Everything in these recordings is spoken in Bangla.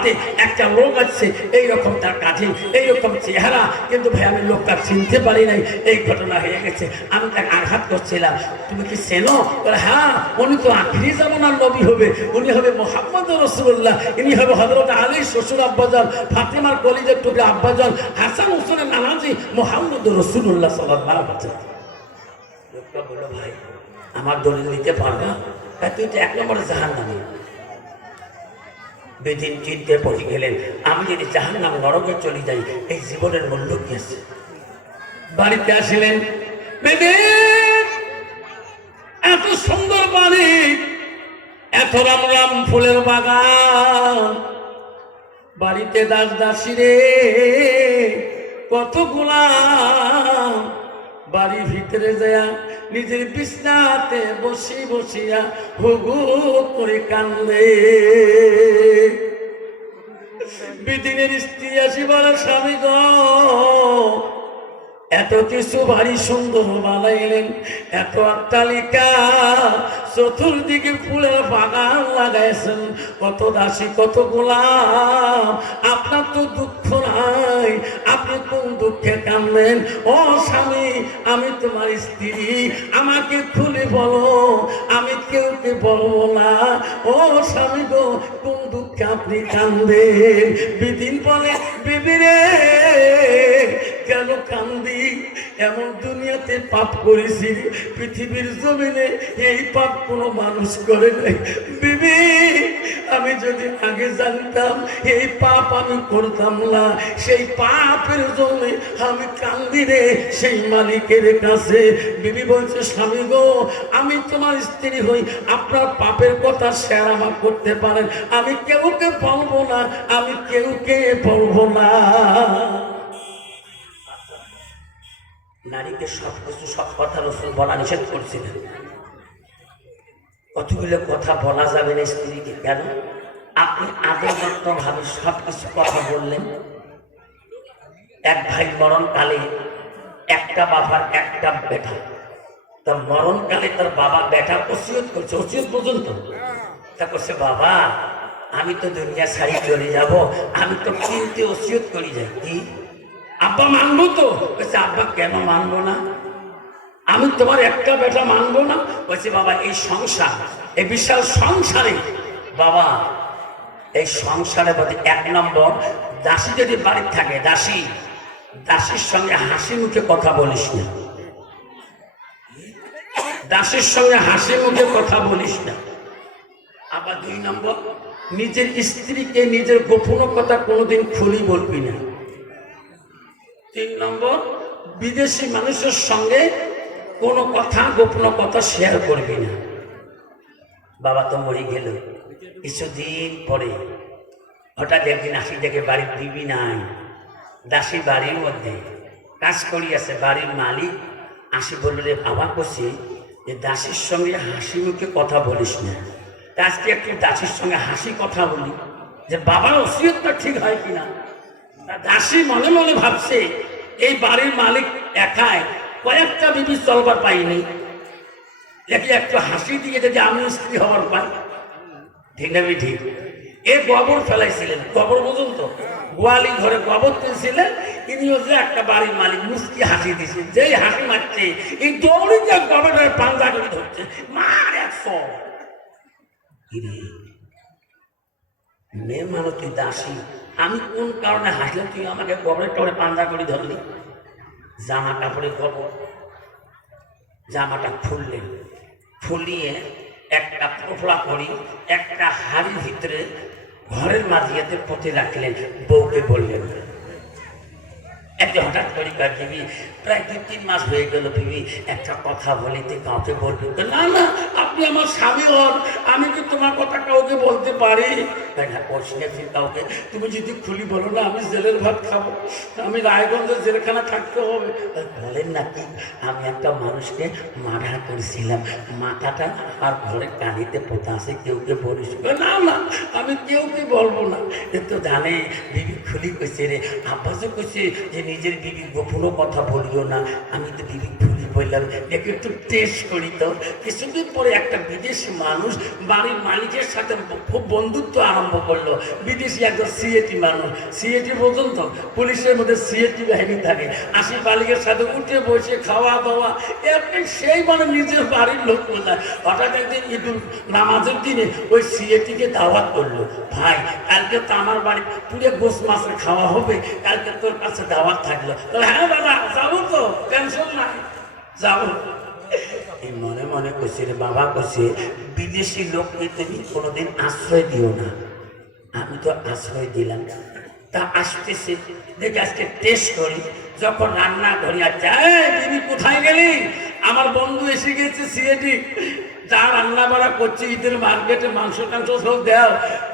হাতে একটা লোক আছে, এইরকম তার কাছে, এইরকম চেহারা, কিন্তু ভাই আমি লোকটা চিনতে পারি নাই, এই ঘটনা হয়ে গেছে। আমি তাকে আঘাত করছিলাম, তুমি কি চেনো? বলে হ্যাঁ, উনি তো আখিরি জামানার নবী হবে, উনি হবে মুহাম্মদ রাসূলুল্লাহ, ইনি হবে হযরত আলীর শ্বশুর আব্বাজান, ফাতেমার কলিজার টুকরা আব্বাজান, হাসান হোসেনের নানাজি মুহাম্মদ রাসূলুল্লাহ সাল্লাল্লাহু আলাইহি ওয়াসাল্লাম। লোকটা বলল ভাই আমার দলিল দিতে পারবা? তুই তো এক নম্বরে জাহান্নামী। বেদিন চিনতে পড়ে গেলেন, আমি যদি জাহান্নাম নরকে চলে যাই এই জীবনের মূল্য কি আছে? বাড়িতে আসলেন, বেদিন এত সুন্দর বাড়ি, এত রাম রাম ফুলের বাগান, বাড়িতে দাস দাসী রে কত গোলাম, বাড়ির ভিতরে যায় নিজের বিছনাতে বসিয়া হুগু করে কান্দে। বিদিনের স্ত্রী আসি বলে স্বামী গো এত কিছু ভারী সুন্দর বানাইলেন, এত অট্টালিকা, চতুর্দিকে ফুলের বাগান লাগাইছেন, কত দাসী কত গোলাম, আপনার তো দুঃখ নাই, আপনি কোন দুঃখে কাঁদেন? ও স্বামী আমি তোমার স্ত্রী, আমাকে খুলে বলো, আমি কেউকে বলবো না। ও স্বামী গো কোন দুঃখে আপনি কাঁদেন? বিদিন বলে বিবি রে কেন কান্দি? এমন দুনিয়াতে পাপ করেছি পৃথিবীর জমিনে এই পাপ কোনো মানুষ করে নাই। বিবি আমি যদি আগে জানতাম এই পাপ আমি করতাম না, সেই পাপের জন্য আমি কান্দি রে সেই মালিকের কাছে। বিবি বলছে স্বামী গো আমি তোমার স্ত্রী হই, আপনার পাপের কথা শেয়ার আমার করতে পারেন, আমি কেউকে বলবো না, আমি কেউকে বলবো না। নারীকে সব কিছু সব কথা রসুল বলা নিষেধ করছিলেন। কতগুলো কথা বলা যাবে না স্ত্রীকে, কেন? আপনি আদর্শ ভাবে সব কিছু কথা বললেন। এক ভাই মরণকালে, একটা বাবার একটা বেটা, তার মরণকালে তার বাবা বেটা ওসিয়ত করছে, ওসিয়ত পর্যন্ত তা করছে, বাবা আমি তো দুনিয়া ছাড়ি চলে যাব, আমি তো কিনতে ওসিয়ত করি যাই। কি আব্বা মানবো তো? বলছে আব্বা কেন মানবো না, আমি তোমার একটা বেটা মানবো না? বলছে বাবা এই সংসার, এই বিশাল সংসারে বাবা, এই সংসারে বলতে এক নম্বর দাসী যদি বাড়ির থাকে, দাসীর সঙ্গে হাসি মুখে কথা বলিস না, দাসীর সঙ্গে হাসি মুখে কথা বলিস না। আবার দুই নম্বর নিজের স্ত্রীকে নিজের গোপন কথা কোনোদিন খুলি বলবি না। তিন নম্বর বিদেশি মানুষের সঙ্গে কোনো কথা গোপন কথা শেয়ার করবি না। বাবা তো মরে গেল, কিছুদিন পরে হঠাৎ একদিন আসি দেখে বাড়ির দিবি নাই, দাসী বাড়ির মধ্যে কাজ করি আছে, বাড়ির মালিক আসি বলল রে বাবা করছি যে দাসীর সঙ্গে হাসি মুখে কথা বলিস না, আজকে একটু দাসীর সঙ্গে হাসি কথা বলি, যে বাবার ওসিয়তটা ঠিক হয় কিনা। দাসী মনে মনে ভাবছে এই বাড়ির মালিক একাই কয়েকটা বিবি চলবার পাইনি, দেখি একটু হাসি দিয়ে যদি আমি স্ত্রী হবার পাই। ঠিক না ঠিক? এ গোবর ফেলাইছিলেন, গোবর বুঝুন তো, গোয়ালি ঘরে গোবর তুলছিলেন, ইনি হচ্ছে একটা বাড়ির মালিক, মুস্কি হাসি দিয়েছেন, যেই হাসি মারছে এই দৌড়ি যে গোবরের পাঞ্জা করে ধরছে, মার 100। মেয়ে মানুষ তুই দাসী, আমি কোন কারণে হাসলাম, তুই আমাকে গোবরের টরে পাঞ্জা করে ধরলি? জামা কাপড়ে গোবর, জামাটা খুললেন, ফুলিয়ে একটা পোফলা করি একটা হাড়ির ভিতরে ঘরের মাঝিয়াতে পথে রাখলেন, বউকে বললেন। এতে হঠাৎ করে দিবি প্রায় 2-3 মাস হয়ে গেল, বিবি একটা কথা বলিতে কাউকে বলবি? না না আপনি আমার স্বামী হন, আমি কি তোমার কথা কাউকে বলতে পারি? কাউকে তুমি যদি খুলি বলো না আমি জেলের ভাত খাবো, আমি রায়গঞ্জের জেলখানা থাকতে হবে। বলেন নাকি আমি একটা মানুষকে মার্ডার করেছিলাম, মাথাটা আর ঘরের কানিতে পোতা আছে, কেউকে বলিস? না না আমি কেউকে বলবো না। এ তো জানে বিবি খুলি কইছে রে, আব্বাসও কইছে যে নিজের বিবি গোপন কথা বলিও না। আমি তো বিবি ভুলি বললাম একটু টেস্ট করি। তো কিছুদিন পরে একটা বিদেশি মানুষ বাড়ির মালিকের সাথে খুব বন্ধুত্ব আরম্ভ করলো। বিদেশি একজন সিএটি মানুষ, সিএটি পর্যন্ত পুলিশের মধ্যে সিএটি বাহিনী থাকে। আসি মালিকের সাথে উঠে বসে খাওয়া দাওয়া এমনি সেই মানে নিজের বাড়ির লোক বললাম। হঠাৎ একদিন ঈদুল নামাজের দিনে ওই সিএটিকে দাওয়াত করলো, ভাই কালকে তো আমার বাড়ি পুরে গোস মাছের খাওয়া হবে, কালকে তোর কাছে দাওয়াত থাকলো। হ্যাঁ বাবা যাবো, তো টেনশন নাই, যাবো। এই মনে মনে করছে রে বাবা, করছে বিদেশি লোককে তুমি কোনোদিন আশ্রয় দিও না। আমি তো আশ্রয় দিলাম। তা আসতেছে দেখে আজকে টেস্ট করি। যখন রান্না করি আর যায়, তুমি কোথায় গেলি? আমার বন্ধু এসে গেছে সিএটি, যা রান্না বাড়া করছে ঈদের মার্কেটে মাংস টাংস সব দেও।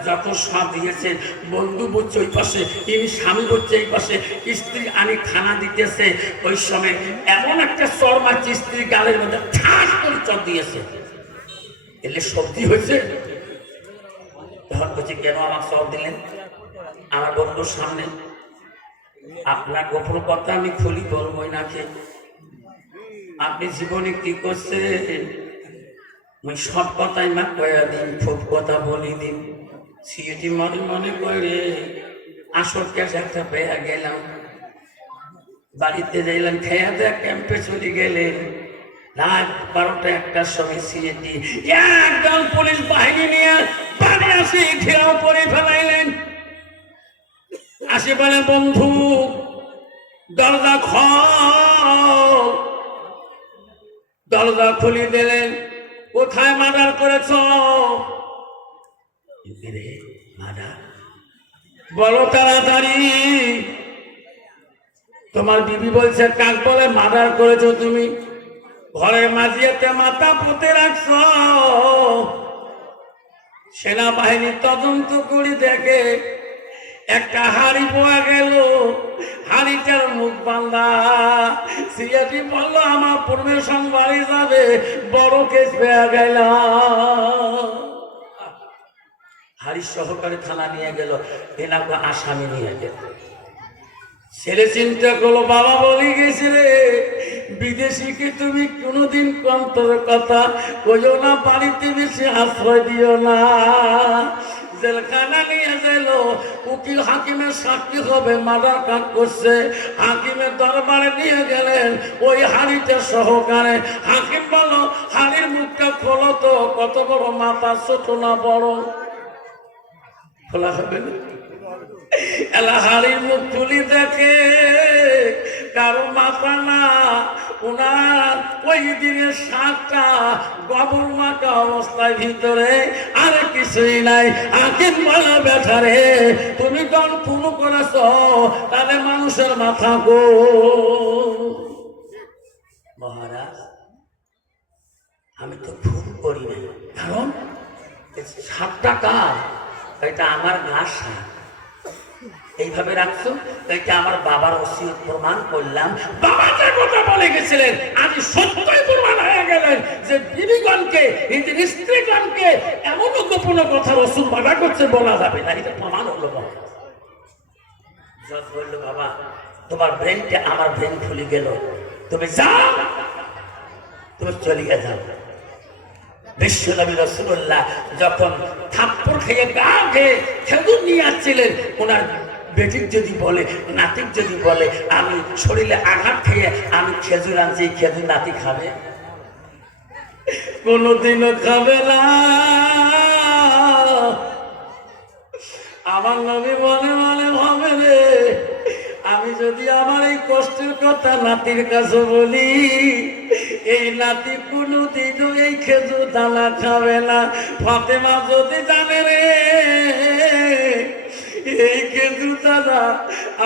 যত সব দিয়েছে, বন্ধু বলছে ওই পাশে, তিনি স্বামী বলছে এই পাশে, স্ত্রী আনি খানা দিতেছে। ওই সময় এমন একটা চর মারছে, স্ত্রী গালের মধ্যে ঠাস করে চর দিয়েছে। এলে সবজি হয়েছে। তখন বলছে কেন আমার চর দিলেন? আমার বন্ধুর সামনে আপনার গোপন কথা আমি খুলি বলবই নাকি? আপনি জীবনে কি করছে মুই সব কথাই না কয়া দিন, খুব কথা বলি দিন। সিএটি মনে মনে করে আসর ক্যাশ একটা পেয়ে গেলাম, বাড়িতে যাইলাম, খেয়া দেয়া ক্যাম্পে চলে গেলেন। রাত 12টা 1টার সময় সিএটি একদম পুলিশ বাহিনী নিয়ে বাড়ি আসি ঘেরাও করে ফেলাইলেন। আসি বলে বন্ধু দরজা খোল, দরজা খুলি দিলেন। কোথায় মার্ডার করেছ? মার্ডার বলো তাড়াতাড়ি। তোমার বিবি বলছে কাক বলে মার্ডার করেছো তুমি? ঘরের মাঝিয়াতে মাথা পুঁতে রাখছ। সেনাবাহিনী তদন্ত করে দেখে একটা হাড়ি পাওয়া গেল, হাড়িটার মুখ বান্ধা। সিআইডি বললো আমার পরমেশন বাড়ি যাবে, বড় কেস পেয়ে গেল। হাড়ি সহকারে থানা নিয়ে গেল, এনাকে আসামি নিয়ে গেল। ছেলে চিন্তা করলো, বাবা বলি গেছে রে বিদেশিকে তুমি কোনোদিন কন্তর কথা কইও না, বাড়িতে বেশি আশ্রয় দিও না। জেলখানা নিয়ে গেল, উকিল হাকিমের সাক্ষী হবে মার্ডার কাজ করছে। হাকিমের দরবারে নিয়ে গেলেন ওই হাড়িটা সহকারে। হাকিম বলো হাড়ির মুখটা খোলো তো, কত বড় মাথা, ছোট না বড়? খোলা হবে না। এলা হাড়ির মুখ তুলি দেখে কারো মাথা না, ওনার ওই দিনের 7টা গোবর মাখা অবস্থায় ভিতরে, আর কিছুই নাই। আঁকেন বলা বেঠারে তুমি যখন খুন করেছ তাহলে মানুষের মাথা গো। মহারাজ আমি তো খুন করি নাই, কারণ 7টা কার, এটা আমার ঘাস এইভাবে রাখছো, এটা আমার বাবার ওসিয়ত প্রমাণ করলাম। বাবা যে কথা বলে গেছিলেন আজ সত্যই প্রমাণ হয়ে গেলেন যে বিবিগণকে, নিজের স্ত্রীগণকে এমনও গোপন কথা রসুল বাধা করছে বলা যাবে না, এটা প্রমাণ হলো। জজ বলল বাবা তোমার ব্রেনটা আমার ব্রেন খুলে গেল, তুমি যাও, তুমি চলিয়ে যাও। বিশ্বনবী রাসূলুল্লাহ যখন থাপ্পড় খেয়ে গা খেয়ে খেজুর নিয়ে আসছিলেন, ওনার বেটিক যদি বলে, নাতিক যদি বলে আমি শরীরে আঘাত খেয়ে আমি খেজুর আনছি, খেজুর নাতি খাবে? কোনদিনও খাবে না। আমার নবী মনে মনে ভাবে রে, আমি যদি আমার এই কষ্টের কথা নাতির কাছে বলি, এই নাতি কোনদিনও এই খেজুর দানা খাবে না। ফাতেমা যদি জানে রে এই খেজুর দানা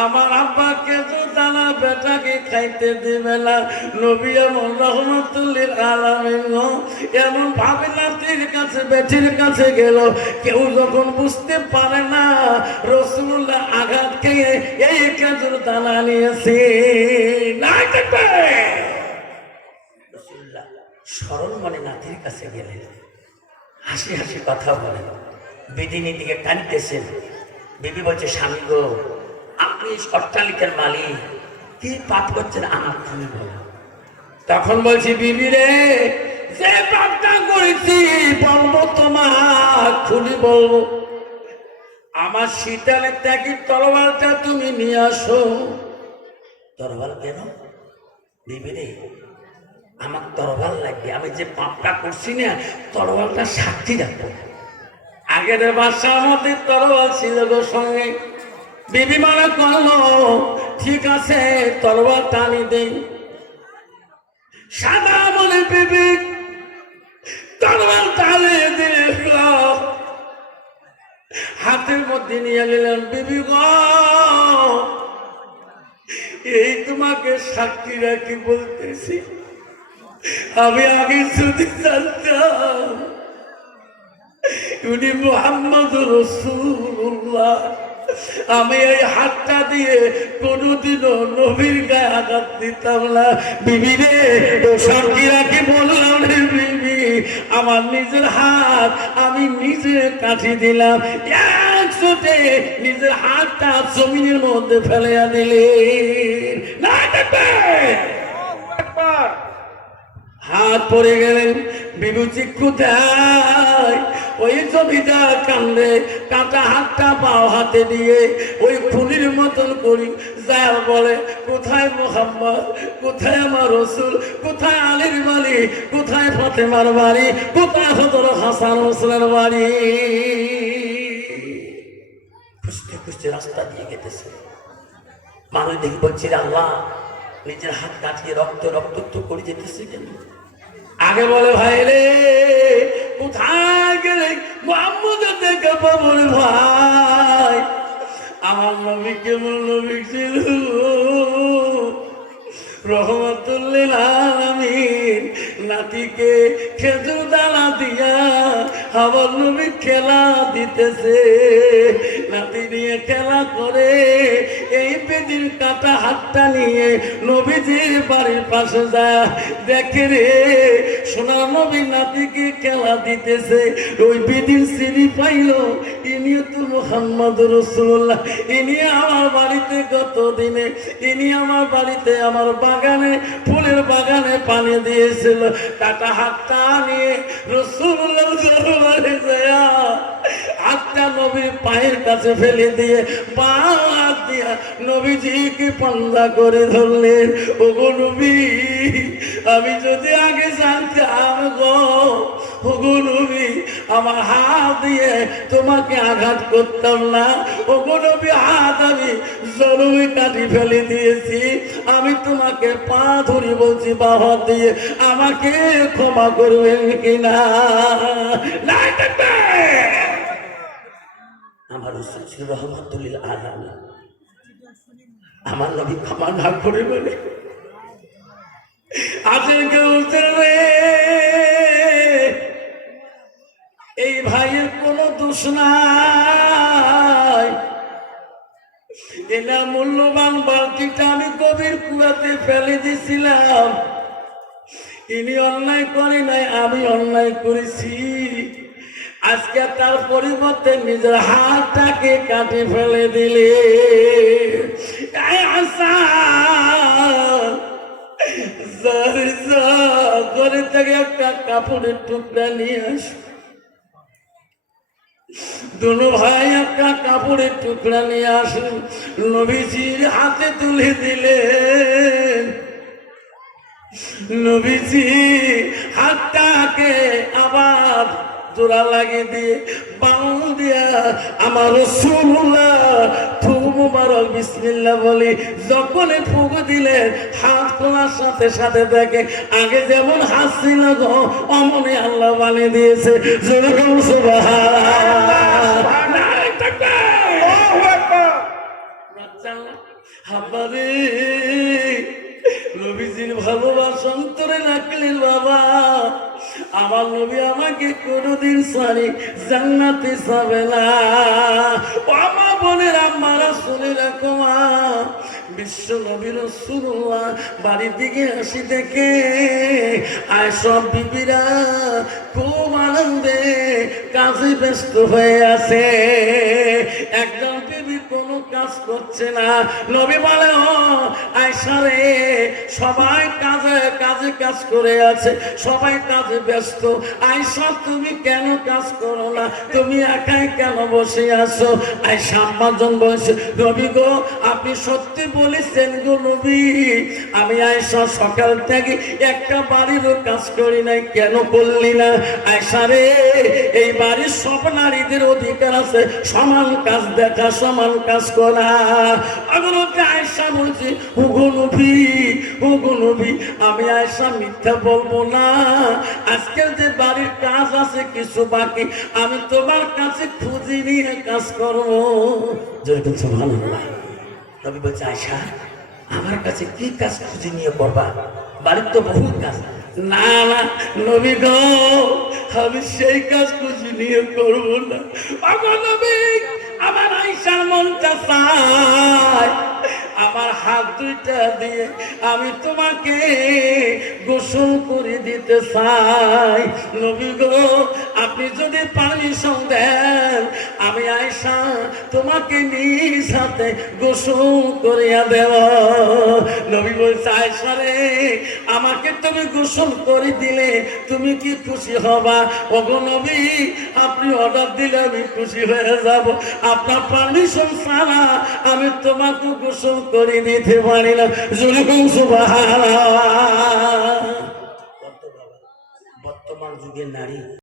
আমার আব্বা খেজুর দানা বেটাকে খাইতে দিবে না। নবী এমন রহমাতুল্লিল আলামিন এমন ভাবে নাতির কাছে বেটির কাছে গেল, কেউ যখন বুঝতে পারে না রাসূলুল্লাহ আঘাত খেয়ে এই খেজুর দানা নিয়েছে। নাই দেখবে রাসূলুল্লাহ স্মরণ মনে নাতির কাছে গেলেন, হাসি হাসি কথা বলেন, বিদিনীর দিকে টানতেছেন। বিবি বলছে স্বামী গো আপনি অট্টালিকার মালিক, কি পাপ করছেন আমার খুলে বলো। তখন বলছি বিবি রে, যে পাপটা করেছি বলবো তোমার খুলি বলবো। আমার শীতালের ত্যাগী তরবারটা তুমি নিয়ে আসো। তরবার কেন বিবি রে? আমার তরবার লাগবে, আমি যে পাপটা করছি না তরবারটা সাক্ষী রাখবো। আগের বাসার মধ্যে তরবার ছিল গো সঙ্গে। বিবি মনে করলো ঠিক আছে তরবার টানি দেই। সাদা বলে বিবি তরবার টানে দিয়ে হাতের মধ্যে নিয়ে নিলেন। বিবি গো, এই তোমাকে সাক্ষী রাখি বলতেছি, আমি আগে যদি জানতাম উনি মুহাম্মদ রাসূলুল্লাহ, আমি এই হাতটা দিয়ে কোনোদিনও নবীর গায়ে আঘাত দিতাম না। বিবি রে, সাক্ষী রাখি বললাম রে বিবি, আমার নিজের হাত আমি নিজে কাটি দিলাম। একসাথে নিজের হাতটা জমিনের মধ্যে ফেলে দিলেন। না হাত পড়ে গেলেন। বিবুচি কোথায়? ওই জমিদার কান্দে, কাটা হাতটা পাও হাতে দিয়ে ওই খুনির মতন করি যা বলে, কোথায় মুহাম্মদ, কোথায় আমার রসুল, কোথায় আলীর বাড়ি, কোথায় ফাতেমার বাড়ি, কোথায় হযরত হাসান হোসেনের বাড়ি। খুঁজতে খুঁজতে রাস্তা দিয়ে গেতেছে। মানুষ দেখি বলছি আল্লাহ, নিজের হাত কাটিয়ে রক্ত রক্ত করে যেতেছে কেন? আগে বলে ভাই রে কোথায় গেলে মুহাম্মদ দেখে পাবো রে ভাই। আমার নবী কেমন নবী ছিল, রহমাতুল লিল আলামিন। নাতিকে খেজুর দানা দিয়া আমার নবী খেলা দিতেছে। নাতি নিয়ে খেলা করে এই বেদির কাটা হাতটা নিয়ে নবীজির বাড়ির পাশে যায়। দেখে রে সোনার নবী নাতিকে খেলা দিতেছে। ওই বেদির সিঁড়ি পাইল, ইনি তো মুহাম্মদ রাসূলুল্লাহ। ইনি আমার বাড়িতে গত দিনে, ইনি আমার বাড়িতে আমার বাগানে ফুলের বাগানে পানি দিয়েছিল। কাটা হাতটা নিয়ে রাসূলুল্লাহ দরবারে যায় হাতটা নবীর পায়ের কাছে ফেলে দিয়ে বাঁ হাত দিয়া নবীজিকে পাঞ্জা করে ধরলেন। ওগো নবী, আমি যদি আগে জানতাম গো, ওগো নবী, আমার হাত দিয়ে তোমাকে আঘাত করতাম না। ওগো নবী, হাত আমি জরুরি কাটি ফেলে দিয়েছি। আমি তোমাকে পা ধরে বলছি বাবা দিয়ে আমাকে ক্ষমা করবেন কিনা? আমার রাসূল ছিল রহমাতুল লিল আলামিন। আমার নবী ক্ষমা না করে বলে আজকে কেউ রে এই ভাইয়ের কোনো দোষ নাই। এনা মূল্যবান বালতিটা আমি গভীর কুয়াতে ফেলে দিয়েছিলাম। ইনি অন্যায় করে নাই, আমি অন্যায় করেছি। আজকে তার পরিবর্তে নিজের হাতটাকে কাটে ফেলে দিলে। ঘরে থেকে একটা কাপড়ের টুকরা নিয়ে আস। দুনো ভাই একটা কাপড়ের টুকরা নিয়ে আসেন, নবীজির হাতে তুলে দিলেন। নবীজি হাতটাকে আবার জোড়া লাগিয়ে দিয়ে বাউ দিয়া আমার রাসূলুল্লাহ ফুক মুবারক বিসমিল্লাহ বলি যখনই ফুক দিলেন হাত খোলার সাথে সাথে দেখে আগে যেমন হাত ছিল গো অমনি আল্লাহ বানিয়ে দিয়েছে। জোরে বলুন সুবহানাল্লাহ। হাবারে নবীজির ভালোবাসা অন্তরে রাখলেন বাবা। আমার নবী আমাকে কোনোদিন সারি জান্নাতে যাবে না। আমার বোনের আমারা শুনে রাখো মা, বিশ্ব নবী রাসূলুল্লাহ বাড়ির দিকে আসি দেখে আর সব বিবিরা খুব আনন্দে কাজে ব্যস্ত হয়ে আছে। একজন বিবি বিবি কোনো কাজ করছে না। নবী বলে, ও আয়েশা রে, সবাই কাজে কাজে কাজ করে আছে, সবাই কাজে ব্যস্ত। আয়েশা তুমি কেন কাজ করো না? তুমি একাই কেন বসে আছো? আয়েশা আম্মাজান বলছে, নবী গো, আপনি সত্যি বলেছেন গো নবী, আমি আয়েশা সকাল থেকে একটা বাড়িরও কাজ করি নাই। কেন করলি না? আয়েশা রে, এই বাড়ির সব নারীদের অধিকার আছে সমান কাজ দেখা, সমান কাজ করা। আগরকে আয়েশা বলছি, ওগো নবী, ওগো নবী, আমি আয়েশা মিথ্যা বলবো না। আজকের যে বাড়ির কাজ আছে কিছু বাকি, আমি তোমার কাছে খুঁজি নিয়ে কাজ করবো। যেরকম সুবহানাল্লাহ। নবী বলছে, আয়েশা আমার কাছে কি কাজ খুঁজে নিয়ে করবা? বাড়ির তো বহুত কাজ। না না নবী গো, আমি সেই কাজ খুঁজে নিয়ে করবো না। আমার নবী, আমার আয়েশার মনটা চায় আমার হাত দুইটা দিয়ে আমি তোমাকে গোসল করে দিতে চাই। নবী গো, আপনি যদি পারমিশন দেন, আমি আয়েশা তোমাকে নিজ হাতে গোসল করিয়া দেব। নবী বলছে, আয়েশা রে, আমাকে তুমি গোসল করে দিলে তুমি কি খুশি হবা? ওগো নবী, আপনি অর্ডার দিলে আমি খুশি হয়ে যাব। আপনার পারমিশন ছাড়া আমি তোমাকে গোসল করে দিতে পারি না। যেরকম সুবহানাল্লাহ। বর্তমান যুগের নারী